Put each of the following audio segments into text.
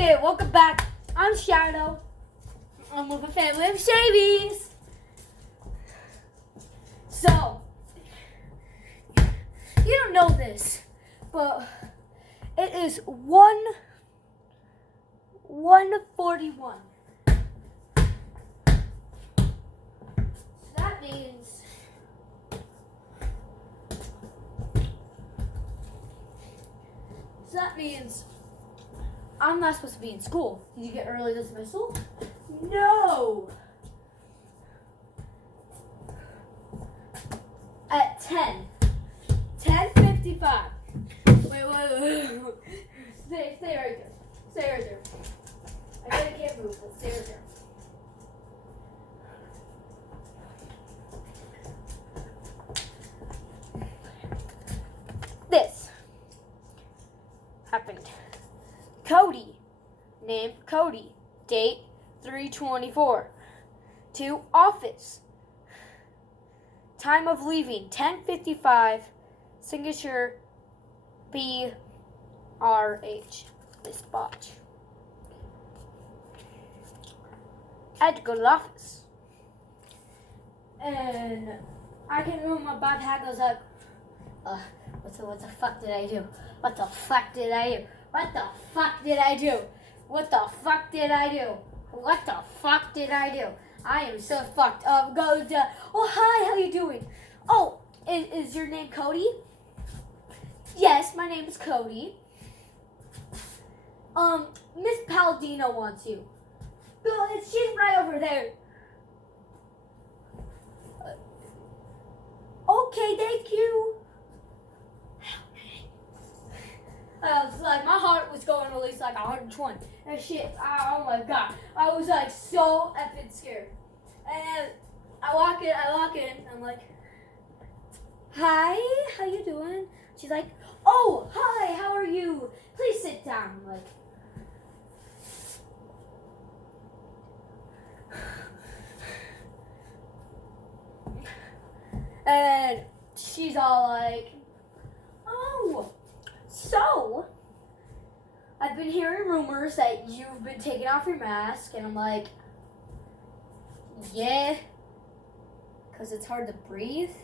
Okay, welcome back. I'm Shadow. I'm with a family of Shavies. So, you don't know this, but it is 1:41. So that means I'm not supposed to be in school. Did you get early dismissal? No. At 10:55. Wait. Stay right there. Stay right there. I really can't move, but stay right there. This happened. Cody, named Cody, date 3/24. To office. Time of leaving 10:55. Signature BRH. This botch. I had to go to the office. And I can remember my bad hat goes up. What the fuck did I do? What the fuck did I do? What the fuck did I do? What the fuck did I do? What the fuck did I do? I am so fucked up. Oh, hi, how you doing? Oh, is your name Cody? Yes, my name is Cody. Miss Palladino wants you. She's right over there. Okay, thank you. I was like, my heart was going at least like 120. And shit, oh my god. I was like so effing scared. And then I walk in, I'm like, hi, how you doing? She's like, oh, hi, how are you? Please sit down. I'm like, and she's all like, oh, so I've been hearing rumors that you've been taking off your mask. And I'm like, yeah, because it's hard to breathe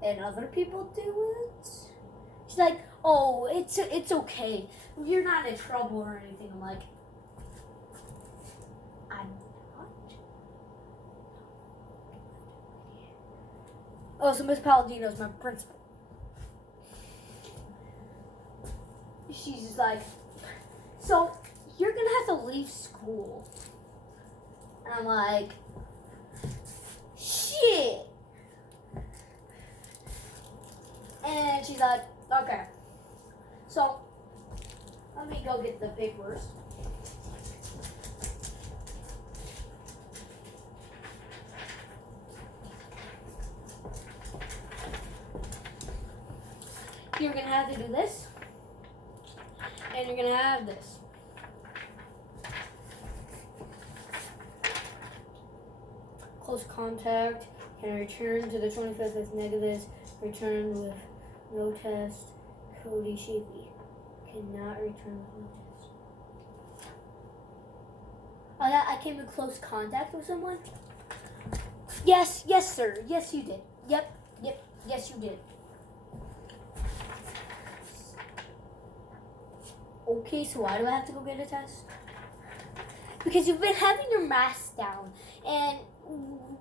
and other people do it. She's like, oh, it's okay, you're not in trouble or anything. I'm like, I'm not. Oh, so Miss Palladino's my principal. She's just like, so you're gonna have to leave school. And I'm like, shit. And she's like, okay. So let me go get the papers. You're gonna have to do this. And you're gonna have this. Close contact can return to the 25th with negatives. Return with no test. Cody Shavy cannot return with no test. Oh, yeah, I came in close contact with someone? Yes, sir. Yes, you did. Yep, yes, you did. Okay, so why do I have to go get a test? Because you've been having your mask down, and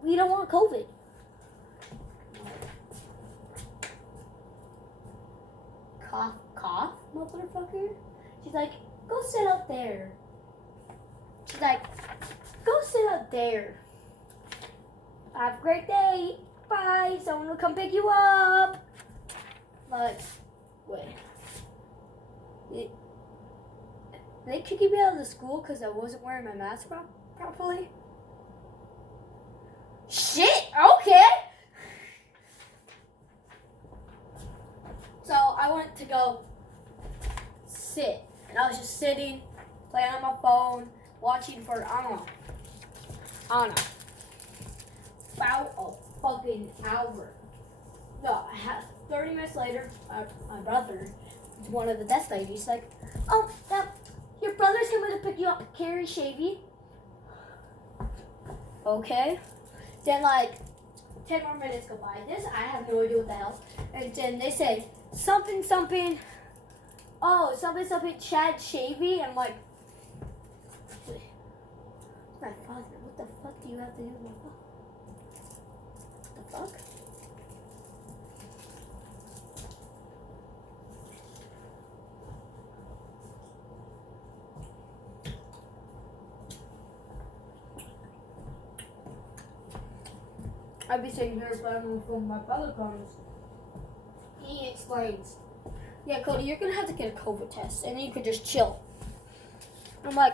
we don't want COVID. Cough, cough, motherfucker. She's like, go sit out there. She's like, go sit out there. Have a great day. Bye. Someone will come pick you up. Like, wait. They kicked me out of the school because I wasn't wearing my mask properly? Shit, okay. So I went to go sit. And I was just sitting, playing on my phone, watching for, I don't know. About a fucking hour. No, 30 minutes later, my brother, one of the desk ladies, like, oh, Your brother's coming to pick you up, Carrie Shavy. Okay. Then like 10 more minutes go by. This I have no idea what the hell. And then they say something. Oh, something. Chad Shavy. And I'm like, my father. What the fuck do you have to do with my father? What the fuck? I'd be sitting here when my brother comes. He explains, yeah, Cody, you're going to have to get a COVID test, and then you could just chill. I'm like,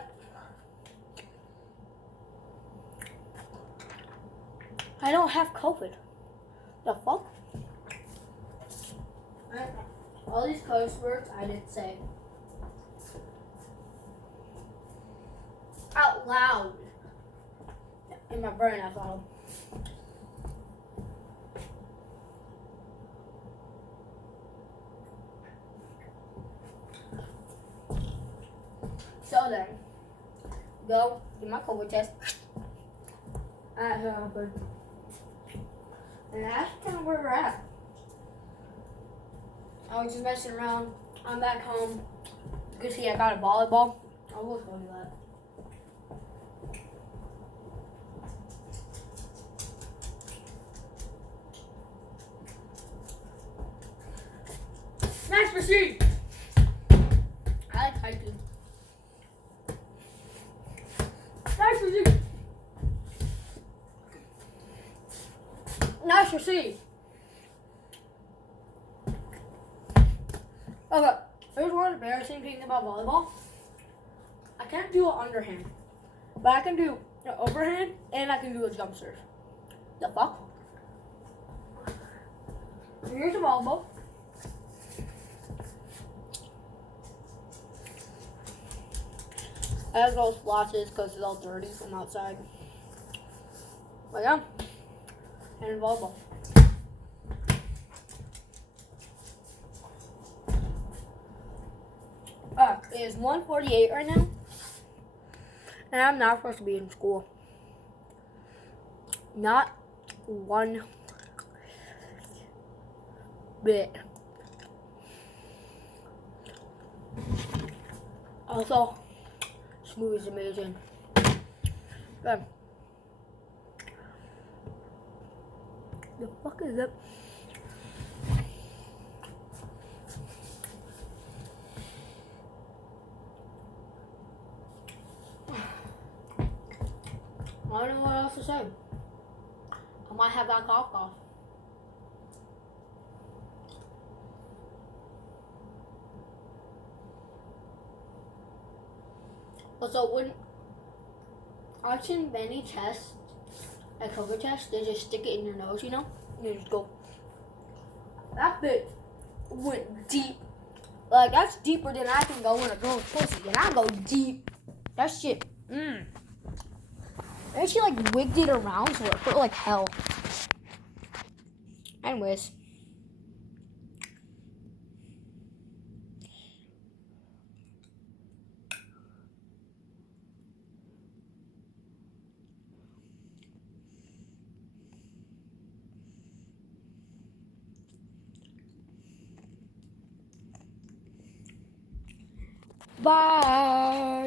I don't have COVID. The fuck? All these curse words I didn't say. Out loud. In my brain, I thought them. So then, go get my COVID test. And that's kind of where we're at. I was just messing around. I'm back home. You can see I got a volleyball. I will show you that. Nice machine! I like hiking. Nice machine! Nice machine! Okay, here's one embarrassing thing about volleyball. I can't do an underhand, but I can do an overhand and I can do a jump serve. The fuck? Here's a volleyball. I have those splotches because it's all dirty from outside. But yeah, and volleyball. It is 1:48 right now, and I'm not supposed to be in school. Not one bit. Also, this movie is amazing. Good. The fuck is it? I don't know what else to say. I might have that cough. Also, when I've seen many tests, like COVID tests, they just stick it in your nose, you know? And you just go. That bit went deep. Like, that's deeper than I can go in a girl's pussy. And I go deep. That shit, And she like wigged it around so it hurt like hell. Anyways. Bye.